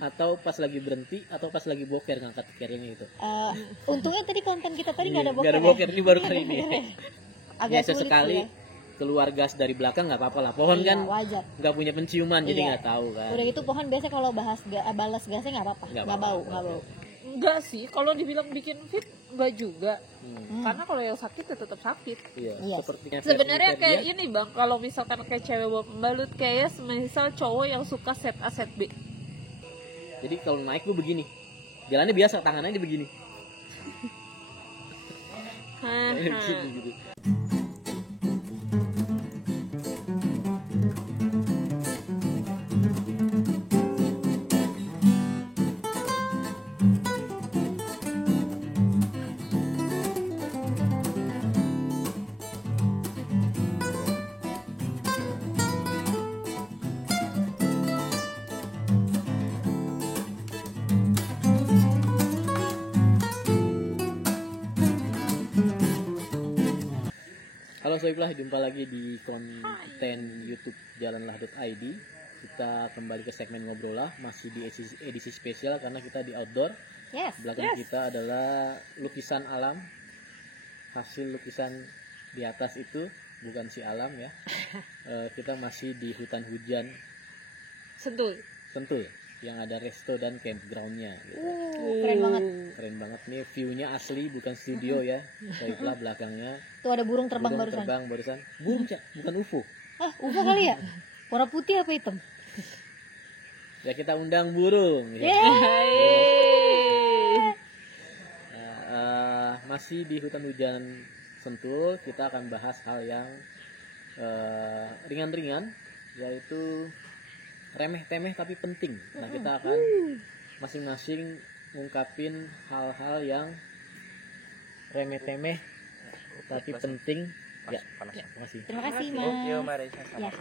atau pas lagi berhenti atau pas lagi boker ngangkat carry-nya itu? Untungnya tadi konten kita tadi nggak ada Nggak ada boker, ini baru kali ini. Agak Ya sulit sesekali sih ya. keluar gas dari belakang nggak apa-apa lah. Pohon Iya, kan wajar. nggak punya penciuman jadi Iya. nggak tahu kan. Udah gitu pohon biasanya kalau balas gasnya nggak apa-apa, Nggak nggak apa-apa. bau. Enggak sih, kalau dibilang bikin fit enggak juga. Hmm. Karena kalau yang sakit ya tetap sakit. Iya, Iya. sepertinya Sebenarnya Ferdi kayak Ferdian. ini bang, kalau misalkan kayak cewek bawa pembalut kayak misal cowok yang suka set A set B. Jadi kalau naik gue begini, jalannya biasa, tangannya begini. Begini, gitu. Halo Soiblah, jumpa lagi di konten YouTube jalanlah.id. Kita kembali ke segmen ngobrolah, masih di edisi spesial karena kita di outdoor. Yes. Belakang kita adalah lukisan alam, hasil lukisan di atas itu bukan si alam ya. Kita masih di hutan hujan Sentul. Sentul yang ada resto dan campgroundnya. Gitu. Keren banget. Keren banget nih, view-nya asli bukan studio ya. Soiblah belakangnya. Tuh ada burung terbang Burung barusan. terbang barusan. Burung Cak, bukan UFO. Ah, UFO kali ya? Warna putih apa hitam? Ya kita undang burung. Ya. Masih di hutan hujan Sentul, kita akan bahas hal yang ringan-ringan, yaitu remeh-temeh tapi penting. Nah kita akan masing-masing ngungkapin hal-hal yang remeh-temeh tapi penting. Ya, masih. Terima kasih, Mas. Yo, mari Ya.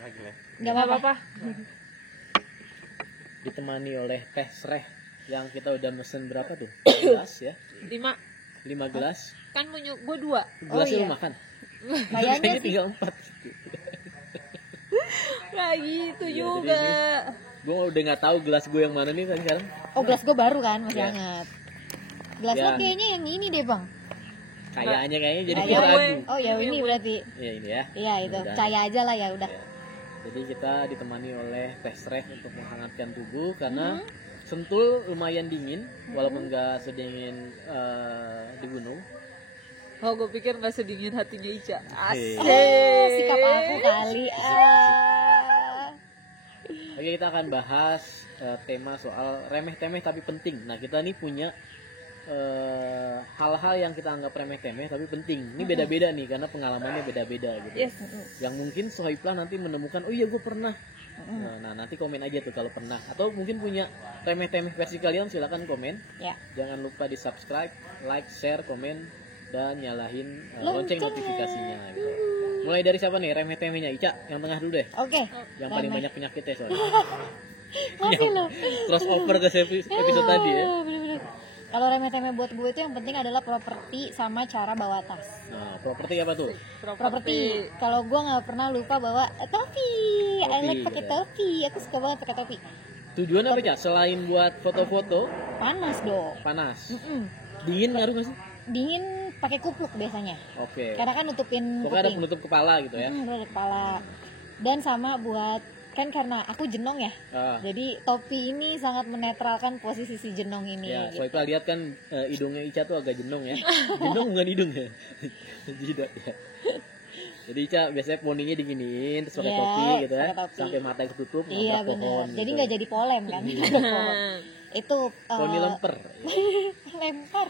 lagi nih. Nggak apa-apa. Ditemani oleh teh sreh yang kita udah mesen berapa tuh? gelas ya? 5. 5 gelas. Kan punya gue 2. Gelasnya iya. lu makan. Kayaknya Biasanya sih. 3-4 gitu. Kayak gitu Iya, juga. Gue udah nggak tahu gelas gue yang mana nih kan sekarang. Oh, gelas gue baru kan, masih Ya. hangat. Gelas Ya. lo kayaknya yang ini deh, Bang. Kayaknya jadi Kayak gue gue. ragu. Oh, ya ini berarti. Ya ini ya. Iya, itu. Udah. Percaya aja lah ya udah. Ya. Jadi kita ditemani oleh teh sreh untuk menghangatkan tubuh karena Sentul lumayan dingin walaupun nggak sedingin di gunung. Oh, gue pikir nggak sedingin hatinya Ica. Asik. Sikap aku kali. Oke, kita akan bahas tema soal remeh-temeh tapi penting. Nah, kita nih punya hal-hal yang kita anggap remeh-temeh tapi penting. Ini beda-beda nih karena pengalamannya beda-beda gitu. Yes. Yang mungkin Sohiblah nanti menemukan, oh iya gue pernah. Nah, nanti komen aja tuh kalau pernah. Atau mungkin punya remeh-temeh versi kalian, silakan komen. Ya. Jangan lupa di subscribe, like, share, komen, dan nyalahin lonceng Lonceng. notifikasinya. Gitu. Mulai dari siapa nih remeh-temehnya? Ica, yang tengah dulu deh. Oke. Yang paling Remeh. banyak penyakitnya soalnya. Masih loh. Crossover ke episode tadi ya. Bener-bener. Kalau remeh-temeh buat gue itu yang penting adalah properti sama cara bawa tas. Nah, properti apa tuh? Properti. Kalau gue nggak pernah lupa bawa topi. I Topi, like pakai gitu. topi. Aku suka banget pakai topi. Tujuannya apa, Cak? Selain buat foto-foto, Panas dong. panas. Mm-mm. Dingin ngaruh nggak sih? Dingin pakai kupluk biasanya. Oke. Karena kan nutupin Pokoknya ada kuping. penutup kepala gitu ya. Penutup kepala. Dan sama buat kan karena aku jenong ya. Ah, Jadi topi ini sangat menetralkan posisi si jenong ini. ya, gitu. Soalnya lihat kan hidungnya Ica tuh agak jenong ya. Jenong bukan hidung ya. Jidat ya. Jadi Ica biasanya poninya diginiin terus pakai Iya, topi gitu ya. pakai topi. Sampai mata ketutup, Iya nabrak benar. pohon. Jadi gitu. nggak jadi polem kan? Itu Poni lemper. lempar.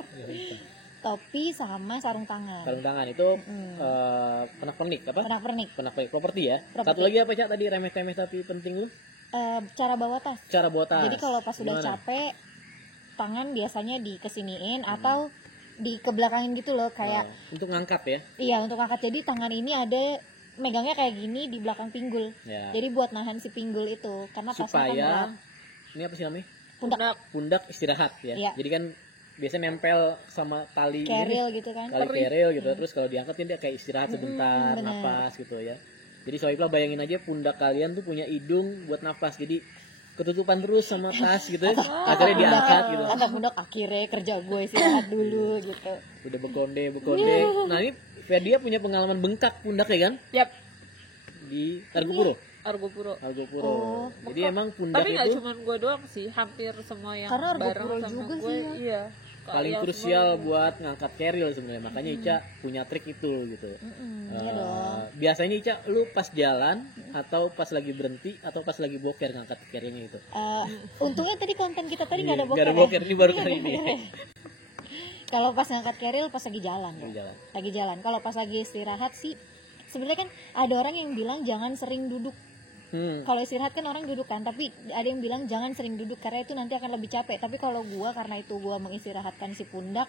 Topi sama sarung tangan. Sarung tangan itu pernak-pernik apa? Pernak-pernik. Pernak-pernik properti ya. Properti. Satu lagi apa, Cak? Tadi remeh-temeh tapi penting lu? Cara bawa tas. Cara bawa tas. Jadi kalau pas sudah Gimana? capek, tangan biasanya dikesiniin atau dikebelakangin gitu loh kayak Nah, untuk ngangkat ya. iya untuk angkat. Jadi tangan ini ada megangnya kayak gini di belakang pinggul. Ya. Jadi buat nahan si pinggul itu karena tasnya kan Supaya berat. ini apa sih namanya? Pundak Pundak istirahat ya. Iya. Jadi kan biasanya nempel sama tali keril gitu kan. tali keril gitu. Terus kalau diangkatin dia kayak istirahat sebentar, bener. napas gitu ya. Jadi Sohiblah bayangin aja pundak kalian tuh punya hidung buat napas. Jadi ketutupan terus sama tas gitu ya. Akhirnya diangkat gitu. Atau pundak akhirnya kerja gue istirahat dulu gitu. Udah bekonde. Nah ini Ferdia punya pengalaman bengkak pundaknya kan Yap, di Argopuro. Argopuro. Oh, Jadi emang pundak Tapi nggak itu cuma gue doang sih, hampir semua yang Karena bareng Argopuro sama juga gue, sih ya. iya. paling Yang krusial semua- buat ngangkat keril sebenarnya. Makanya Ica punya trik itu gitu. iya dong. Biasanya Ica lu pas jalan atau pas lagi berhenti atau pas lagi boker ngangkat kerilnya itu. Untungnya tadi konten kita tadi nggak ada Iya, boker. nggak ada ya. boker, ini baru Iya, kali ini. bener ya. Kalau pas ngangkat keril pas lagi jalan. Lagi jalan. Lagi jalan. Kalau pas lagi istirahat sih sebenarnya kan ada orang yang bilang jangan sering duduk. Kalau istirahat kan orang duduk kan, tapi ada yang bilang jangan sering duduk karena itu nanti akan lebih capek. Tapi kalau gua karena itu gua mengistirahatkan si pundak,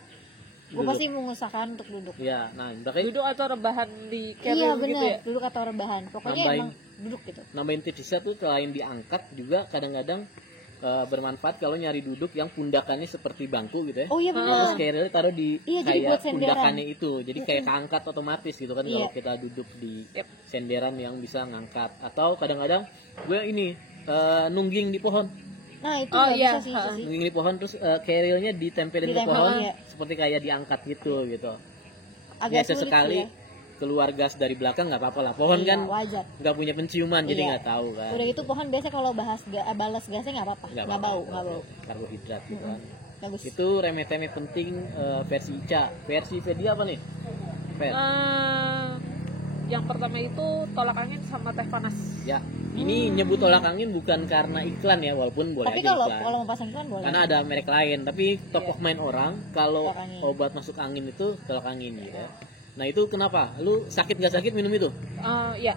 gua Duduk. pasti mengusahakan untuk duduk. Iya, nah makanya Duduk atau rebahan di keril Iya gitu benar, ya. duduk atau rebahan. Pokoknya Nambahin. emang duduk gitu. nambahin tipsnya tuh selain diangkat juga kadang-kadang bermanfaat kalau nyari duduk yang pundakannya seperti bangku gitu ya. Oh iya Terus benar. kerilnya taruh di Iya, jadi buat kayak senderan. pundakannya itu. Jadi kayak keangkat otomatis gitu kan kalau Iya. kita duduk di Yep. senderan yang bisa ngangkat. Atau kadang-kadang gue ini nungging di pohon. Nah, itu Oh, nggak iya. bisa sih itu sih. Nungging di pohon terus kerilnya ditempelin ke Ditempel, pohon iya. seperti kayak diangkat gitu. Agak Biasa sulit sekali sih ya. keluar gas dari belakang nggak apa-apa lah. Pohon Iya, kan wajar. nggak punya penciuman jadi Iya. nggak tahu kan. Udah itu pohon biasa kalau balas gasnya nggak apa-apa, nggak apa-apa, bau. karbohidrat gitu kan. Bagus. Itu remeh-temeh penting versi Ica. Versi Fedia apa nih? Fer. Yang pertama itu tolak angin sama teh panas. Ya, ini nyebut tolak angin bukan karena iklan ya, walaupun boleh Tapi aja kalau iklan. mau pasang iklan boleh. Karena ada merek lain, tapi top Iya. of mind orang kalau Tolak angin. obat masuk angin itu tolak angin gitu ya. Nah itu kenapa? Lu sakit gak sakit minum itu? Ya,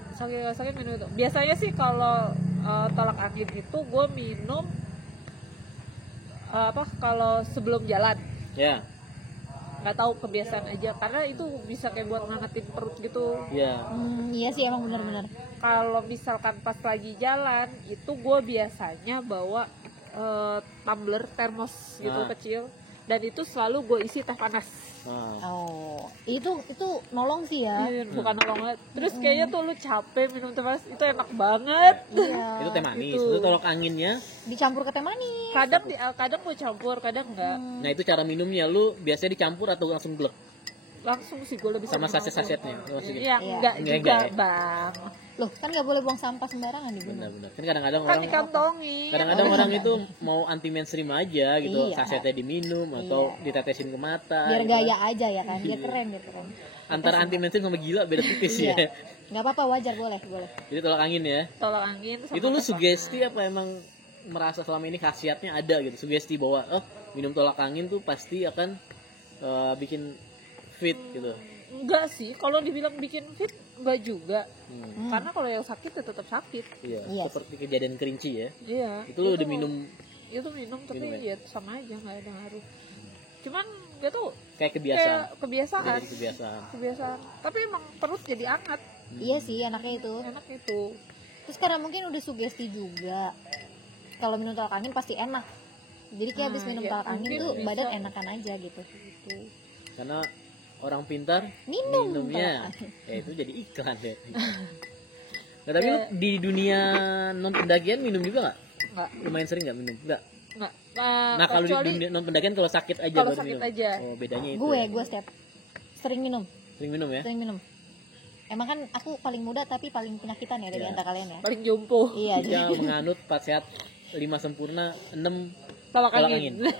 sakit minum itu. Biasanya sih kalau tolak angin itu gue minum kalau sebelum jalan. Ya, Nggak tahu kebiasaan aja karena itu bisa kayak buat ngangetin perut gitu. ya. Iya sih emang benar-benar. Kalau misalkan pas lagi jalan itu gue biasanya bawa tumbler termos gitu Ah. kecil dan itu selalu gue isi teh panas. Nah, Oh, itu nolong sih ya. Bukan nolong banget. Terus kayaknya tuh lu capek minum teh panas itu enak banget. Iya. itu teh manis, Gitu. itu tolak anginnya. Dicampur ke teh manis. Kadang gue campur, kadang enggak. Nah itu cara minumnya, lu biasanya dicampur atau langsung glek? Langsung sih gue lebih Sama seneng saset-sasetnya? langsung. Oh, segitu. Iya, Iya. enggak Enggak, juga, ya? Bang. Loh, kan nggak boleh buang sampah sembarangan di gunung. Benar-benar. Kan kadang-kadang Kan orang dikantongin. kadang-kadang orang itu mau anti mainstream aja gitu, Iya. sasetnya diminum atau ditetesin ke mata. Biar gitu. gaya aja ya kan, biar keren. Antara anti mainstream sama gila beda tipis Iya. ya. Nggak apa-apa, wajar, boleh. Jadi tolak angin ya. Tolak angin sama Itu lu teh sugesti apa emang merasa selama ini khasiatnya ada gitu? Sugesti bahwa minum tolak angin tuh pasti akan bikin fit gitu. Enggak sih, kalau dibilang bikin fit enggak juga. Hmm. Karena kalau yang sakit ya tetap sakit. Iya, Iya. seperti kejadian kerinci ya. Iya. Itu lu udah minum Itu minum tapi Minum ya sama aja nggak ada ngaruh. Cuman gak tau kayak kebiasaan. kayak kebiasaan. Udah jadi kebiasaan. Kebiasaan. Tapi emang perut jadi hangat. Iya sih, enaknya itu. Enak itu. Terus karena mungkin udah sugesti juga. Kalau minum tolak angin pasti enak. Jadi kayak habis minum iya, tolak angin mungkin tuh bisa. badan enakan aja gitu. Gitu. Karena orang pintar minumnya, tolak angin. ya itu jadi iklan ya. Nah, tapi lu di dunia non pendakian minum juga nggak? Enggak. Lumayan sering nggak minum? Nggak. Enggak. Nah kalau di kecuali dunia non pendakian kalau sakit aja kalau baru sakit minum. aja. Oh bedanya itu. Gue setiap sering minum, Sering minum ya? sering minum. Emang kan aku paling muda tapi paling penyakitan ya dari Iya. antara kalian ya. paling jompo. Iya, jadi Yang menganut 4 sehat 5 sempurna 6 Tolak tolak angin. angin.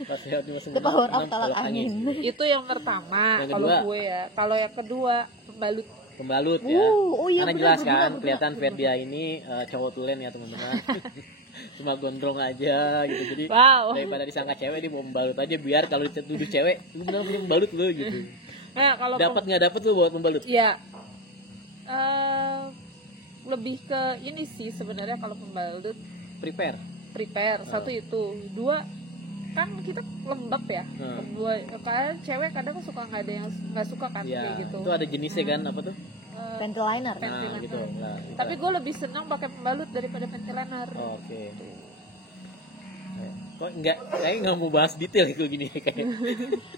4 sehat 5 the sempurna power of 6 tolak angin. Itu yang pertama Yang kalau kedua? gue ya. Kalau yang kedua pembalut. Pembalut ya. Oh iya, Karena benar, jelas benar, kan benar, kelihatan Ferdia ini cowok tulen ya teman-teman. Cuma gondrong aja gitu. Jadi Wow. daripada disangka cewek dia mau membalut aja biar kalau dituduh cewek lu benar punya pembalut lu gitu. Nah, kalau Dapat nggak dapat lu buat pembalut? ya lebih ke ini sih sebenarnya kalau pembalut Prepare. prepare satu itu, dua kan kita lembab ya. Dua kan cewek kadang suka nggak ada yang nggak suka kan Ya, kayak gitu. itu ada jenisnya kan apa tuh? Panty liner. Nah, gitu. Nah, gitu. Tapi gue lebih senang pakai pembalut daripada panty liner. Oke. Kok kayak nggak mau bahas detail kayak gini kayak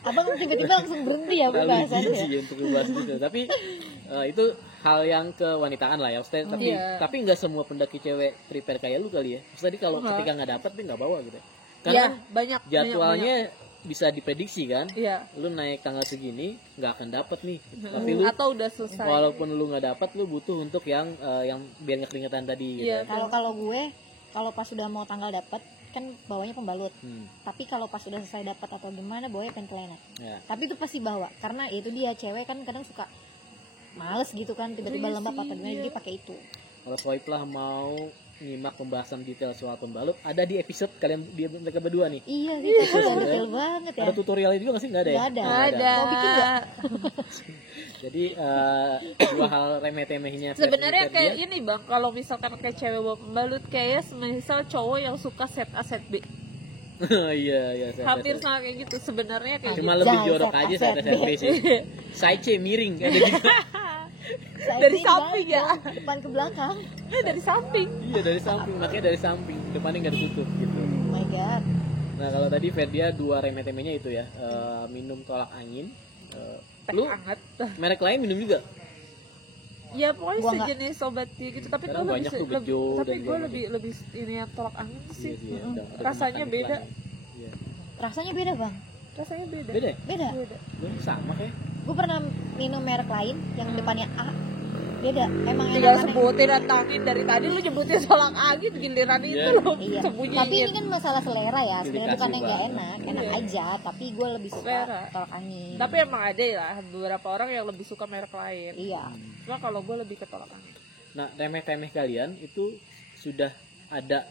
Abang tiba-tiba langsung berhenti ya terlalu pembahasannya. jijik ya untuk bahas detail. Tapi itu hal yang kewanitaan lah ya maksudnya, tapi nggak semua pendaki cewek prepare kayak lu kali ya. Maksudnya kalau ketika nggak dapet dia nggak bawa gitu. Karena kan banyak jadwalnya bisa diprediksi kan. Iya. Lu naik tanggal segini nggak akan dapet nih. Tapi lu atau udah selesai. walaupun lu nggak dapet, lu butuh untuk yang biar nggak keringetan tadi. Gitu. Kalau gue kalau pas sudah mau tanggal dapet kan bawanya pembalut. Tapi kalau pas sudah selesai dapat atau gimana bawanya pentelena. Ya. Tapi itu pasti bawa karena itu dia cewek kan kadang suka males gitu kan tiba-tiba lembab atau gimana jadi pakai itu. Kalau swipe lah mau nyimak pembahasan detail soal pembalut ada di episode kalian mereka berdua nih. Iya sih, detail banget ya. Ada tutorialnya juga nggak sih? Nggak ada ya? Nggak ada. Mau bikin nggak? Jadi dua hal remeh-temehnya. Sebenarnya kayak ini bang, kalau misalkan kayak cewek bawa pembalut kayak misal cowok yang suka set A set B. Iya. Hampir sama kayak gitu sebenarnya kayak. Cuma lebih jorok aja set B sih. Side C miring ada juga. Dari samping ya, depan ke belakang. Dari samping. Iya dari samping, makanya dari samping, depannya nggak ditutup gitu. Oh my god. Nah kalau tadi Ferdia dua remeh-temehnya itu ya, minum tolak angin. Lu hangat. Merek lain minum juga? Ya pokoknya sejenis obat gitu, tapi gue lebih ini yang tolak angin sih. Iya, rasanya beda. Iya. Rasanya beda bang. Rasanya beda. Beda. Sama kayak. Gue pernah minum merek lain yang depannya A. Beda. Emang tinggal sebutin antangin dari tadi lu nyebutin tolak angin giliran itu loh. Iya. Tapi ini kan masalah selera ya. Sebenarnya bukan yang gak enak aja. Tapi gue lebih suka tolak angin. Tapi emang ada lah beberapa orang yang lebih suka merek lain. Iya. Cuma kalau gue lebih ke tolak angin. Nah remeh-temeh kalian itu sudah ada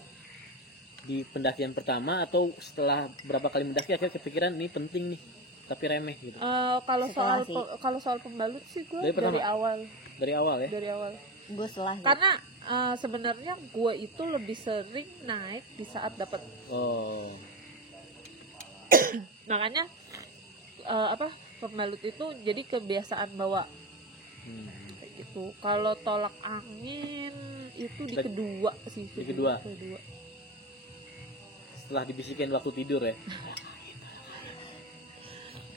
di pendakian pertama atau setelah berapa kali mendaki akhirnya kepikiran ini penting nih tapi remeh gitu. Kalau soal pembalut sih gue dari awal. Dari awal ya? Dari awal. Gue setelah. Karena sebenarnya gue itu lebih sering naik di saat dapat. Oh. Makanya pembalut itu jadi kebiasaan bawa. Kayak gitu. Kalau tolak angin itu di kedua sih. Di kedua. Setelah dibisikin waktu tidur ya.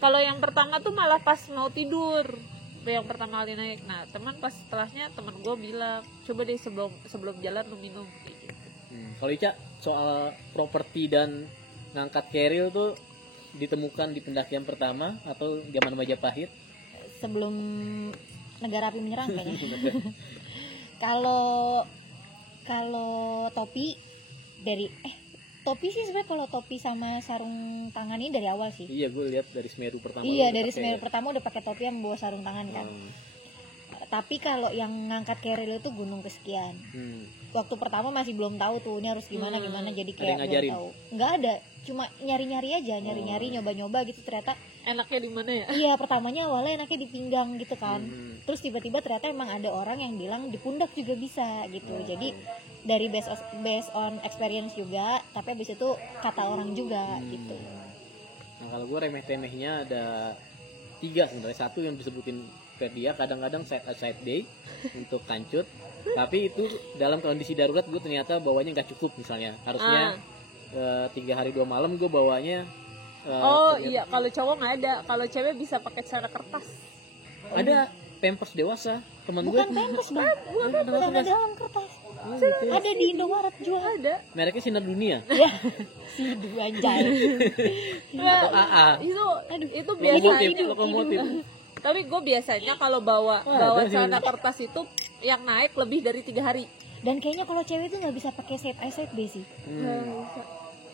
Kalau yang pertama tuh malah pas mau tidur, yang pertama kali naik. Nah teman pas setelahnya teman gue bilang coba deh sebelum jalan lu minum. Kalau Ica soal properti dan ngangkat keril tuh ditemukan di pendakian pertama atau zaman Majapahit? Sebelum negara api menyerang kayaknya. Kalau topi dari topi sih sebenarnya kalau topi sama sarung tangan ini dari awal sih. Iya, gue lihat dari Semeru pertama. Iya, dari Semeru pertama udah pakai topi yang bawa sarung tangan kan. Tapi kalau yang ngangkat keril itu gunung kesekian. Waktu pertama masih belum tahu tuh ini harus gimana jadi kayak belum tahu. Nggak ada, cuma nyari-nyari aja, nyoba-nyoba gitu ternyata. Enaknya di mana ya? Iya, pertamanya awalnya enaknya di pinggang gitu kan. Terus tiba-tiba ternyata emang ada orang yang bilang di pundak juga bisa gitu. Jadi dari based on experience juga, tapi abis itu kata orang juga gitu. Nah kalau gue remeh-temehnya ada 3 sebenarnya. Satu yang disebutin Ferdia, kadang-kadang side day untuk kancut. Tapi itu dalam kondisi darurat gue ternyata bawanya nggak cukup misalnya. Harusnya 3 hari 2 malam gue bawanya. Iya, kalau cowok nggak ada. Kalau cewek bisa pakai celana kertas. Ada Pampers dewasa teman gue. Bukan Pampers bang, bukan ada dalam kertas. Gitu. Ada di Indomaret jual ada. Mereknya Sinar Dunia. Ya. Si dua jai. Atau AA. Itu biasanya lokomotif. Tapi gue biasanya kalau bawa celana kertas itu yang naik lebih dari 3 hari. Dan kayaknya kalau cewek itu nggak bisa pakai set A set B sih.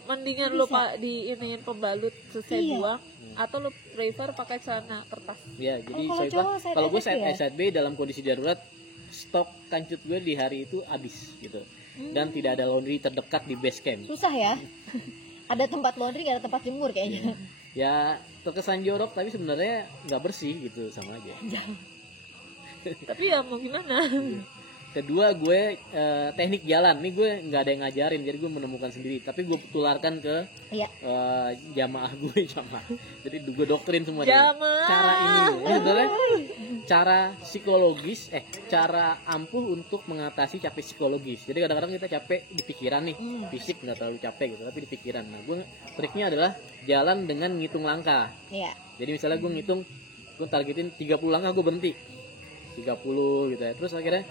Mendingan lu di iniin pembalut selesai buang atau lu prefer pakai celana kertas. Ya, jadi kalau gue set A set B dalam kondisi darurat, stok kancut gue di hari itu habis gitu. Dan tidak ada laundry terdekat di base camp. Susah ya. Ada tempat laundry, gak ada tempat jemur kayaknya. Ya terkesan jorok tapi sebenarnya nggak bersih gitu, sama aja. Tapi ya mau gimana. Kedua gue teknik jalan nih gue nggak ada yang ngajarin, jadi gue menemukan sendiri. Tapi gue tularkan ke jamaah gue Jadi gue doktrin semua cara ini. Sebenarnya cara psikologis, cara ampuh untuk mengatasi capek psikologis. Jadi kadang-kadang kita capek di pikiran nih, fisik nggak terlalu capek gitu, tapi di pikiran. Nah gue triknya adalah jalan dengan ngitung langkah. Jadi misalnya gue ngitung, gue targetin 30 langkah gue berhenti. 30 gitu ya. Terus akhirnya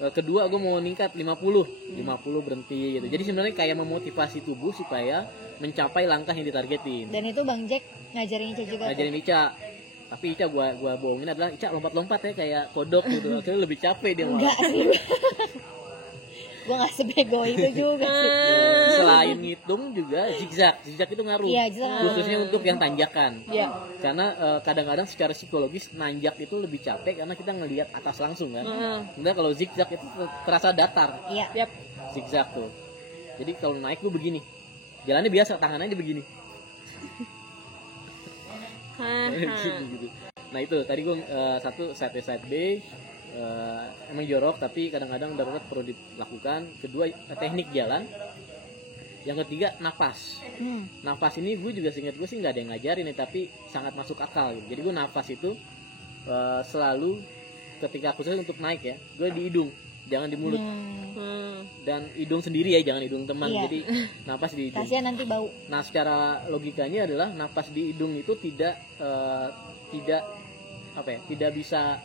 kedua gue mau ningkat 50 berhenti gitu. Jadi sebenarnya kayak memotivasi tubuh supaya mencapai langkah yang ditargetin. Dan itu Bang Jack ngajarin Ica juga. Ngajarin Ica. Tapi Ica gua bohongin adalah Ica lompat-lompat ya kayak kodok gitu. Akhirnya lebih capek dia malah. Enggak sih. Gue gak sebego itu juga sih. Selain ngitung juga zigzag itu ngaruh. Iya, khususnya untuk yang tanjakan. Iya. Karena kadang-kadang secara psikologis nanjak itu lebih capek karena kita ngelihat atas langsung kan. Sebenarnya kalau zigzag itu terasa datar. Iya. Zigzag tuh. Jadi kalau naik gue begini. Jalannya biasa, tangannya begini. Gitu. Nah itu tadi gue satu side A side B. Emang jorok tapi kadang-kadang darurat perlu dilakukan. Kedua teknik jalan. Yang ketiga napas. Napas ini gue juga seingat gue sih nggak ada yang ngajarin nih, tapi sangat masuk akal gitu. Jadi gue napas itu selalu ketika khusus untuk naik ya, gue di hidung, jangan di mulut. Dan hidung sendiri ya, jangan hidung teman. Jadi napas di hidung. Kasihan nanti bau. Nah secara logikanya adalah napas di hidung itu tidak tidak bisa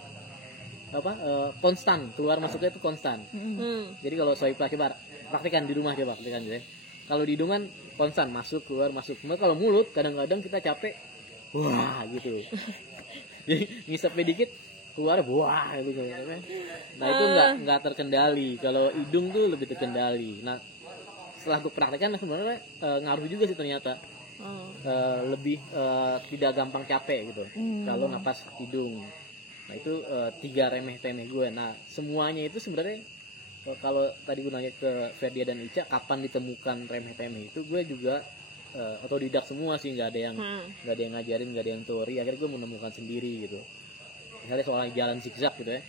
konstan, keluar masuknya itu konstan. Jadi kalau Soifah coba praktikan di rumah, coba praktikan ya. Kalau di hidung kan konstan, masuk keluar masuk. Cuma kalau mulut kadang-kadang kita capek, wah gitu. Jadi ngisepnya dikit keluar wah gitu. Nah itu nggak terkendali. Kalau hidung tuh lebih terkendali. Nah setelah gue praktikan sebenarnya ngaruh juga sih ternyata. Lebih tidak gampang capek gitu. Kalau napas hidung. Nah itu 3 remeh-temeh gue. Nah semuanya itu sebenarnya kalau tadi gue nanya ke Ferdia dan Ica kapan ditemukan remeh-temeh itu, gue juga otodidak semua sih, nggak ada yang ngajarin, nggak ada yang teori. Akhirnya gue menemukan sendiri gitu. Misalnya soal jalan zigzag gitu ya,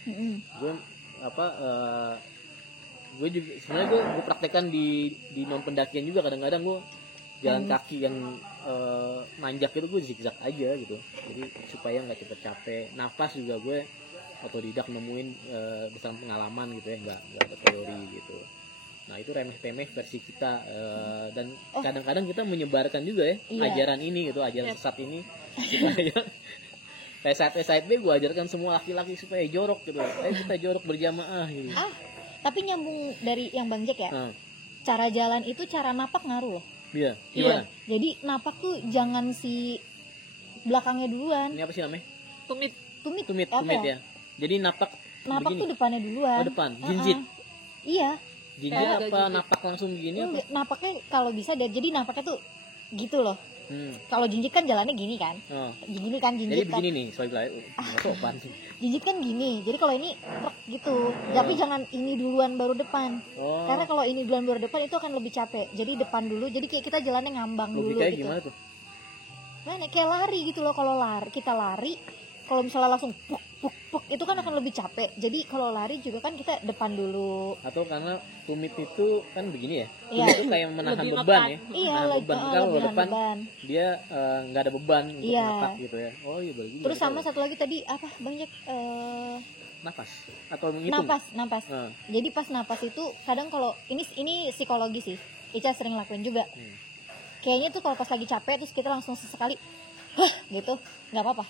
gue juga sebenarnya gue praktekkan di non pendakian juga. Kadang-kadang gue jalan kaki yang nanjak itu gue zigzag aja gitu, jadi supaya nggak cepet capek. Nafas juga gue otodidak nemuin berdasarkan pengalaman gitu ya, nggak ada teori gitu. Nah itu remeh-temeh versi kita, dan kadang-kadang kita menyebarkan juga ya ajaran ini gitu, ajaran sesat ini supaya side B gue ajarkan semua laki-laki supaya jorok gitu. Kita jorok berjamaah gitu. Tapi nyambung dari yang Bang Jack ya, cara jalan itu cara napak ngaruh loh. Iya, gimana? Jadi napak tuh jangan si belakangnya duluan. Ini apa sih namanya? Tumit ya. Jadi napak tuh depannya duluan. Oh depan, jinjit. Iya. Jinjit apa napak langsung begini? Napaknya kalau bisa jadi napaknya tuh gitu loh. Kalau jinjit kan jalannya gini kan. Gini kan jinjit. Jadi begini nih, soalnya sopan. Jinjit kan gini. Jadi kalau ini gitu. Tapi jangan ini duluan baru depan. Karena kalau ini duluan baru depan itu akan lebih capek. Jadi depan dulu. Jadi kayak kita jalannya ngambang dulu gitu. Gimana tuh? Nah, kayak lari gitu loh. Kalau kita lari, kalau misalnya langsung puk itu kan akan lebih capek. Jadi kalau lari juga kan kita depan dulu. Atau karena tumit itu kan begini ya. Tumit itu kayak menahan beban ya. Iya, beban. Kalau depan dia nggak ada beban untuk napak gitu ya. Oh iya bagus. Terus sama satu lagi tadi apa banyak napas atau ngitung? Napas. Jadi pas napas itu kadang kalau ini psikologi sih. Ica sering lakuin juga. Kayaknya tuh kalau pas lagi capek terus kita langsung sesekali gitu, nggak apa-apa.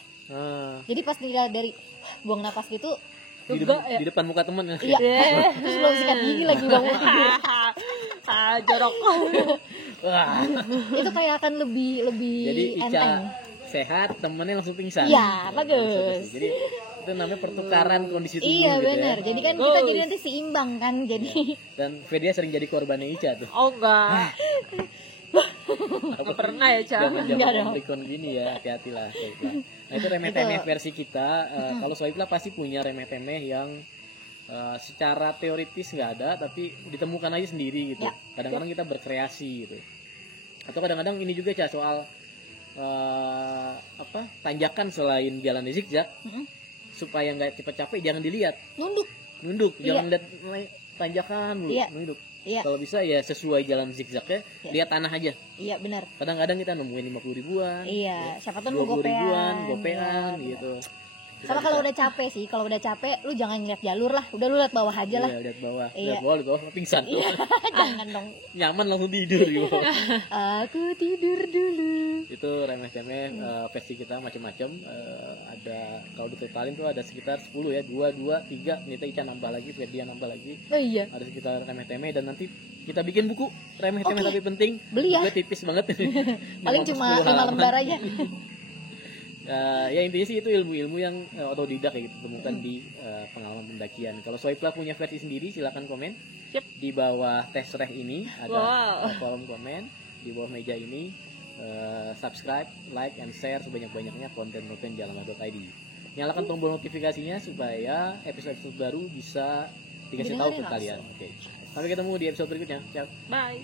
Jadi pas dari buang napas gitu di depan muka temen ya. Iya. Terus belum sikat gigi lagi bangun tidur. Jorok. Wah. Itu kayak akan lebih jadi enteng. Sehat, temennya langsung pingsan. Iya, bagus. Jadi itu namanya pertukaran kondisi tubuh. Iya gitu benar. ya. Jadi kan kita jadi nanti seimbang kan jadi. Dan Ferdia sering jadi korbannya Ica tuh. Oh enggak. Nggak pernah ya, Ca? Jangan rekon gini ya, hati-hatilah. Nah itu remeh-temeh versi kita. Kalau Soiflah pasti punya remeh-temeh yang secara teoritis nggak ada, tapi ditemukan aja sendiri gitu. Kadang-kadang kita berkreasi gitu. Atau kadang-kadang ini juga Ca, soal tanjakan selain jalan di zigzag, supaya nggak cepat capek jangan dilihat. Nunduk, jangan lihat tanjakan dulu, nunduk. Iya. Kalau bisa ya sesuai jalan zigzagnya, lihat tanah aja. Iya benar. Kadang-kadang kita nemuin 50 ribuan. Iya, siapa tahu 20 ribuan, gopean gitu. Sama kalau udah capek sih, kalau udah capek lu jangan lihat jalur lah, udah lu lihat bawah aja lah. Iya, lihat bawah. Lihat bawah pingsan tuh. Jangan dong. Nyaman langsung tidur gitu. Aku tidur dulu. Itu remeh-temeh versi kita macam-macam. Ada kalau ditotalin tuh ada sekitar 10 ya, 2, 3, Nita Ica nambah lagi, Ferdian nambah lagi. Oh iya. Ada sekitar remeh-temeh dan nanti kita bikin buku remeh-temeh tapi penting. Beli ya. Gue tipis banget. Paling cuma 5 lembar aja. Ya intinya sih itu ilmu-ilmu yang otodidak kayak gitu temukan di pengalaman pendakian. Kalau Soipla punya versi sendiri silakan komen. Di bawah Tesreh ini ada kolom komen, di bawah meja ini subscribe, like, and share sebanyak-banyaknya konten-konten Jalamah.id. Nyalakan tombol notifikasinya supaya episode baru bisa dikasih tahu ke kalian. Oke. Sampai ketemu di episode berikutnya. Ciao. Bye.